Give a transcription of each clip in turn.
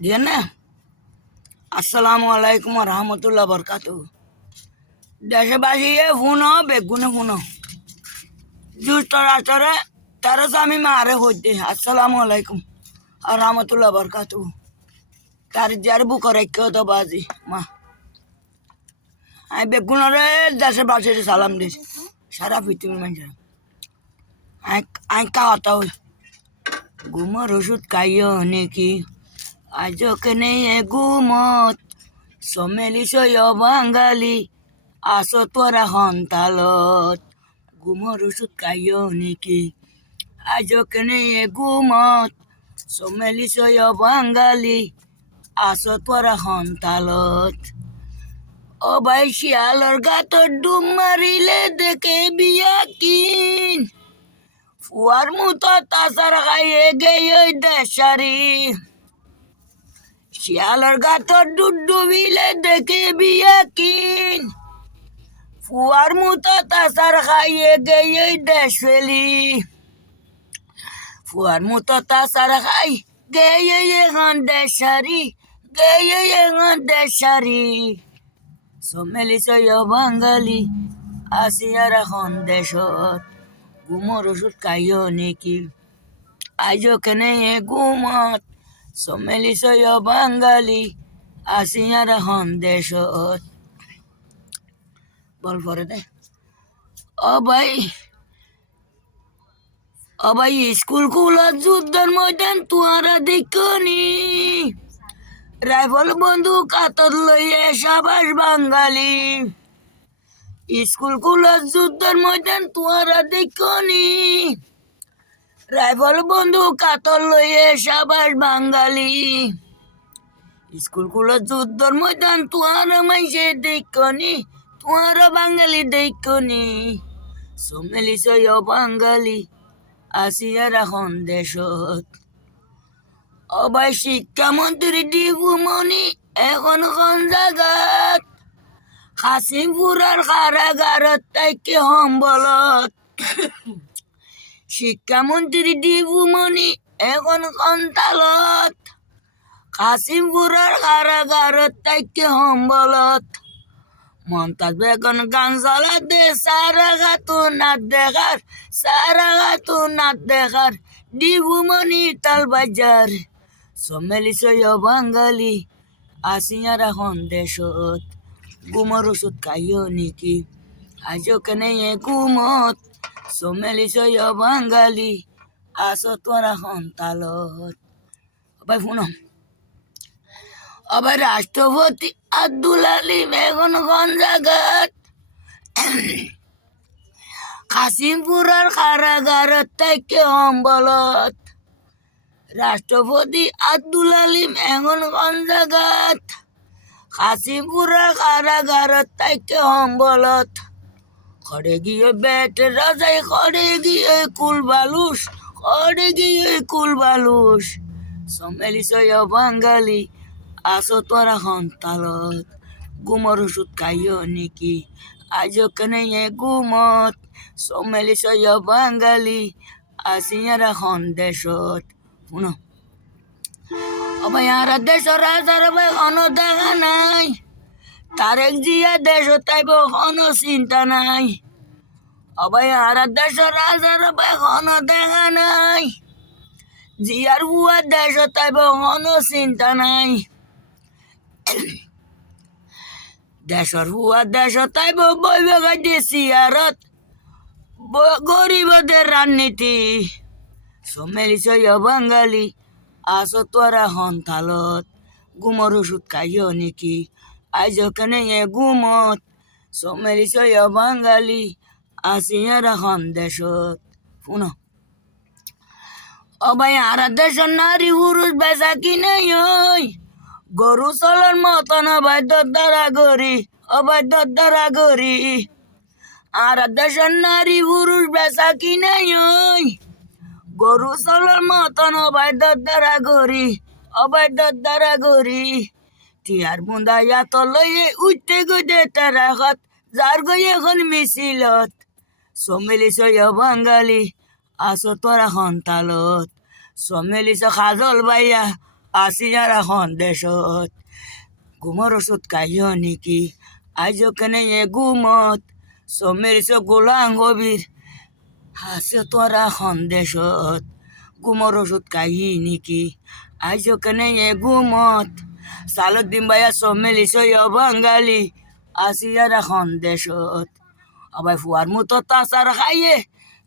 দিয়ে না। আসসালামু আলাইকুম রহমতুল্লাহ বরকাতু। দেশবাসী শুনো বেগুনে শুনো দুষ্ট রাষ্ট্রে তার আমি মারে হইতে আসসালামু আলাইকুম আর রহমতুল্লাহ বরকাতু। তার যার বুকর তো বাজি মা আমি বেগুনরে দেশবাসীর সালাম দিস সারা পৃথিবীর মানুষের। আই কাওয়াতা হই ঘুমর ওষুধ খাইও নাকি আজ কেনে ঘুমত সমেলি সয় বাঙালি আসো তোরা হন্তালত ঘুমর ওষুধ খাইও নাকি আজ কেনে ঘুমত সমেলি সয় বাঙালি আসো তোরা হন্তালত। ও ভাই শিয়ালর গাতর ডুম মারিলে দেখে বিয়া কিন ফুয়ার মতো তাসার খাইয়ে গেয়ে দেশারি শিয়ালর গাতর ডুবিলে দেখে বিয়া কিন ফুয়ার মতো তাসার খাইয়ে গেয়ে দেশ ফেলি ফুয়ার মতো তাসার খাই গেয়ে এখন দেশারি গেয়ে এখন দেশারি সমেলি সয় বাঙালি আসিয়ার এখন দেশত ঘুমর ওষুধ খাইও নাকি আজ কেনে ঘুমত সমেলি সয় বাঙালি আসিয়ার এখন দেশত। বল পরে দে। ও ভাই স্কুল খুলার যুদ্ধের ময়দান তুয়ারা দেখনি রাইফল বন্দুক কাতর লইয়ে সাবাস বাঙালি স্কুল খুলার যুদ্ধের ময়দান তুয়ারা দেখনি রাইফল বন্দুক কাতর লইয়ে সাবাস বাঙালি স্কুল খুলার যুদ্ধের ময়দান তুয়ারা মাইসে দেখনি তুয়ারা বাঙালি দেখনি সমেলি সয় বাঙালি আসিয়ার এখন দেশত। ও ভাই শিক্ষামন্ত্রী ডিপুমণি এখন কোন জায়গাত হাসিমপুরার কারাগারত তাইকে সম্বলত শিক্ষামন্ত্রী ডিপুমণি এখন কোন তালত হাসিমপুরার কারাগারত তাইকে সম্বলত মমতাজ বেগম গান চালাতে সারা গাতু নাচ দেখার সারা গাতু নাচ দেখার ডিপুমণি তাল বাজার সমেলি সয় বাঙালি আসিয়ার এখন দেশত ঘুমর ওষুধ খাইও নাকি আজ কেনে ঘুমত সমেলি সয় বাঙালি আসো তোরা এখন তালত। ভাই শুনো আবার রাষ্ট্রপতি আব্দুল আলিম এখন কোন জায়গাত কাশিমপুরের কারাগারত থেকে সম্বলত রাষ্ট্রপতি আব্দুল আলিম এখন কোন জায়গাত কাশিমপুরের কারাগারত থেকে সম্বলত খড়ে গিয়ে বেট রাজাই খড়ে গিয়ে কুল বালুস খড়ে গিয়ে কুল বালুস সমেলি সয় বাঙালি আসো তোরা হন্তালত ঘুমর ওষুধ খাইও নাকি আজ কেনে ঘুমত সমেলি সয় বাঙালি আসিয়ার এখন দেশত। শুনো আর দেশর রাজার কোনো দেখা নাই তারেক জিয়া দেশ তাইব কোনো চিন্তা নাই আর দেশর রাজার কোনো দেখা নাই জিয়ার বুয়ার দেশ তাইব কোনো চিন্তা নাই দেশর হুয়া দেশ তাইব বইবে গাইতে সিয়ারত গরিবদের রাজনীতি সমেলি সয় বাঙালি আসো তোরা হন্তালত ঘুমর ওষুধ খাইও নাকি আজ কেনে ঘুমত সমেলি সয় বাঙালি আসিয়ার এখন দেশত। শুনো আর দেশের নারী পুরুষ বেচা কিনে গরু চলার মতন অবাধ্য দ্বারা গরি অবাধ্য দ্বারা গরি আর দেশের নারী পুরুষ বেচা কিনে গরু চলার মতন অবাধ্য দ্বারা গরি অবাধ্য দ্বারা গরি টিয়ার বুন্দা ইয়াত লইয়ে উঠতে গইতে তারা হাত যার গই এখন মিছিলত সমেলি সয় বাঙালি আসো তোরা হন্তালত সমেলি খাজল বাইয়া আসিয়ার এখন দেশত ঘুমর ওষুধ খাইও নেকি আইজ কেনে এ ঘুমত সমেরিস গোলাম গভীর হাসে তোরা এখন দেশত ঘুমর ওষুধ খাই নেকি আইজ কেনে এ ঘুমত সালত দিন বাইয়া সমেলিস বাঙালি আসিয়ার এখন দেশত আবার ফুয়ার মতো তাসার খাইয়ে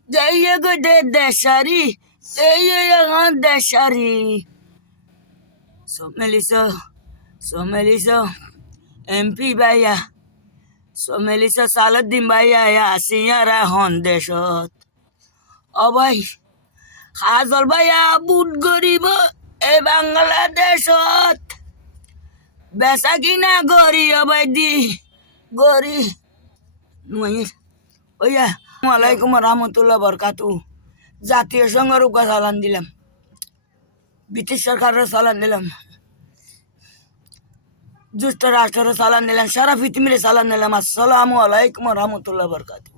দেইয়ে গো দে দেশারি দেইয়ে এখন দেশারি সমেলিস এমপি বাইয়া সমেলিস সালত দিন বাইয়া আসিয়ার এখন দেশত অবাই খাজল বাইয়া বুট গরিব এ বাংলাদেশত বেচা কিনা গরি অবাই দি গরি নুই ওইয়া ওয়ালাইকুম রহমতুল্লাহ বরকাতু জাতীয় সংঘের উপর চালান দিলাম ব্রিটিশ সরকারের চালান দিলাম যুক্তরাষ্ট্রের চালান দিলাম সারা পৃথিবীর চালান দিলাম আসসালামু আলাইকুম রহমতুল্লাহ বরকাতু